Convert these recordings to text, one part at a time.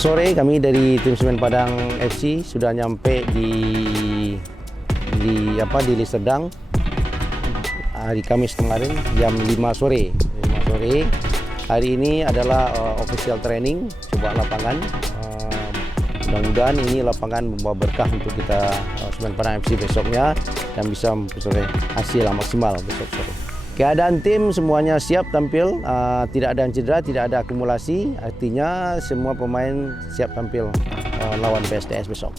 sore kami dari tim Semen Padang FC sudah nyampe di Liserdang hari Kamis kemarin jam 5 sore. Hari ini adalah official training, coba lapangan. Mudah-mudahan ini lapangan membawa berkah untuk kita Semen Padang FC besoknya dan bisa memperoleh hasil yang maksimal besok sore. Keadaan tim semuanya siap tampil, tidak ada yang cedera, tidak ada akumulasi, artinya semua pemain siap tampil lawan PSDS besok.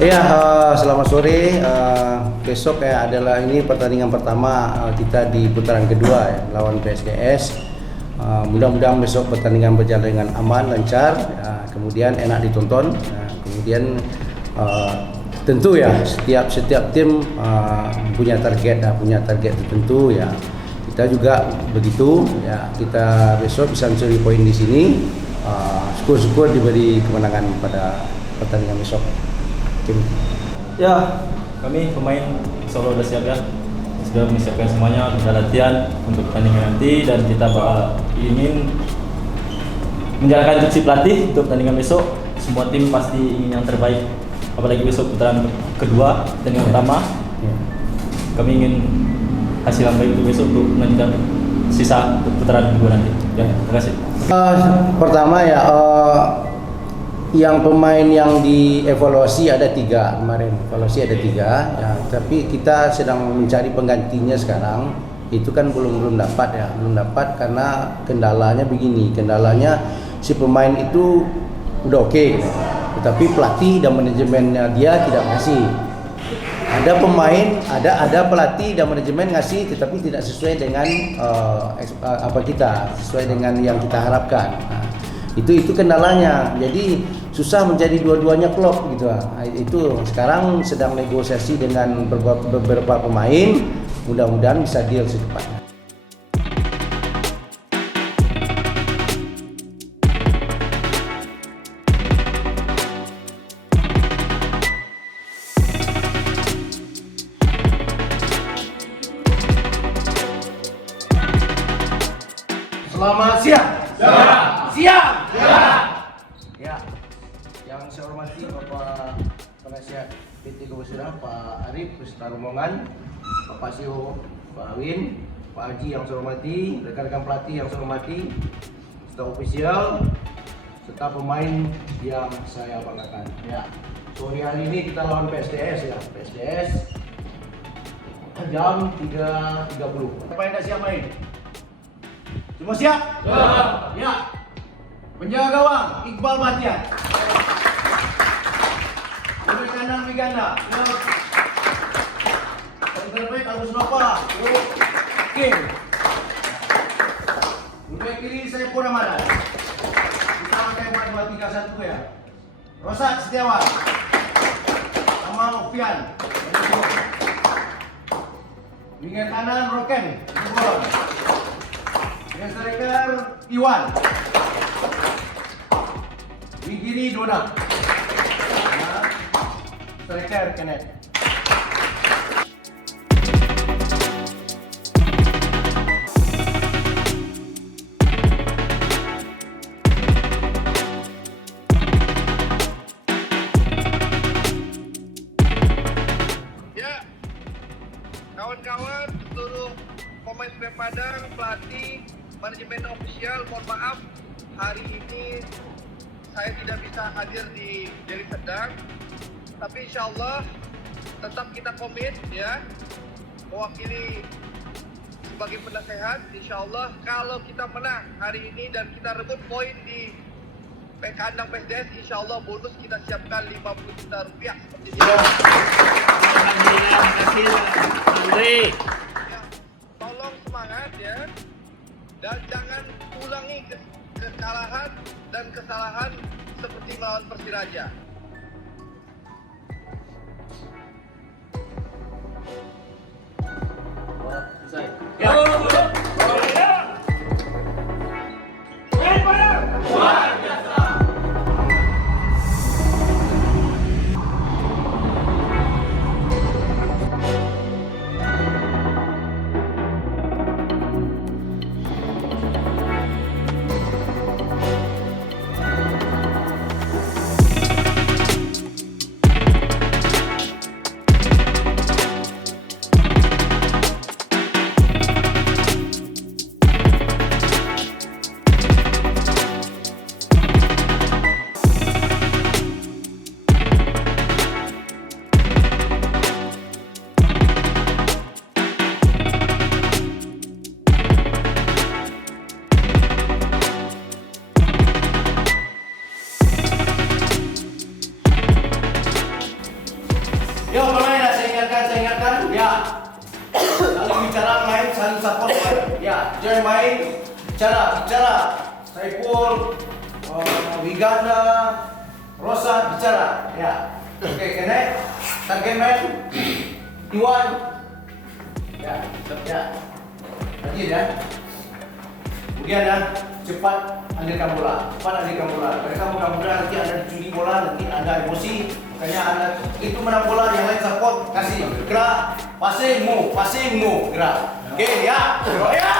Ya, selamat sore. Besok adalah ini pertandingan pertama kita di putaran kedua ya, lawan PSDS. Mudah-mudahan besok pertandingan berjalan dengan aman, lancar, kemudian enak ditonton. Kemudian tentu ya setiap tim punya target tertentu ya. Kita juga begitu ya. Kita besok bisa mencuri poin di sini. Syukur-syukur diberi kemenangan pada pertandingan besok. Ya, kami pemain Solo sudah siap ya, sudah menyiapkan semuanya, sudah latihan untuk pertandingan nanti dan kita ingin menjalankan instruksi pelatih untuk pertandingan besok. Semua tim pasti ingin yang terbaik, apalagi besok putaran kedua pertandingan pertama. Kami ingin hasil yang baik untuk besok untuk melanjutkan sisa putaran kedua nanti. Ya, terima kasih. Pertama ya. Yang pemain yang dievaluasi ada 3 kemarin, evaluasi ada 3 ya, tapi kita sedang mencari penggantinya sekarang. Itu kan belum dapat karena kendalanya begini, si pemain itu udah oke, tetapi pelatih dan manajemennya dia tidak ngasih. Ada pemain, ada pelatih dan manajemen ngasih, tetapi tidak sesuai dengan sesuai dengan yang kita harapkan. Nah, itu kendalanya. Jadi susah menjadi dua-duanya klop gitu. Itu sekarang sedang negosiasi dengan beberapa pemain, mudah-mudahan bisa deal secepatnya. Selamat siang. Siap. Ya, yang saya hormati Bapak Penasihat PT Kebesaran Pak Arif beserta rombongan, Bapak CEO Pak Awin, Pak Haji yang saya hormati, rekan-rekan pelatih yang saya hormati, staf ofisial, serta pemain yang saya banggakan. Ya, sore hari ini kita lawan PSDS ya, jam 3.30. Siapa yang siap main? Semua siap? Ya. Penjaga gawang Iqbal Batian. Bek kanan Wiganda. Bek Agus Nova. King. Bek kiri Saiful Ramadan. Kita pakai 4-2-3-1 ya. Rosak Setiawan. Amal Ofian. Winger kanan Roken. Winger striker Iwan. Wigiri Dona. Striker Kenneth. Ya, kawan-kawan, seluruh pemain Semen Padang, pelatih, manajemen ofisial, mohon maaf hari ini saya tidak bisa hadir di Deli Serdang, tapi insya Allah tetap kita komit ya, mewakili sebagai penasehat. Insya Allah kalau kita menang hari ini dan kita rebut poin di kandang PSDS, insya Allah bonus kita siapkan 50 juta rupiah seperti itu. Alhamdulillah, terima kasih Andre. Ya, tolong semangat ya, dan jangan ulangi kekalahan dan kesalahan seperti melawan Persiraja. Yo pemain ya, saya ingatkan ya. Saling bicara, main, saling support main. Ya, jangan main, bicara. Saiful, Wiganda, Rosa bicara. Ya. Oke, connect. Target main. Iwan. Ya. Lanjut ya. Kemudian ya, cepat alirkan bola. Mereka mudah-mudahan nanti ada curi bola, nanti ada emosi. Makanya anda itu menang bola, yang lain support, kasih gerak, passing move, gerak. Oke ya. Ya.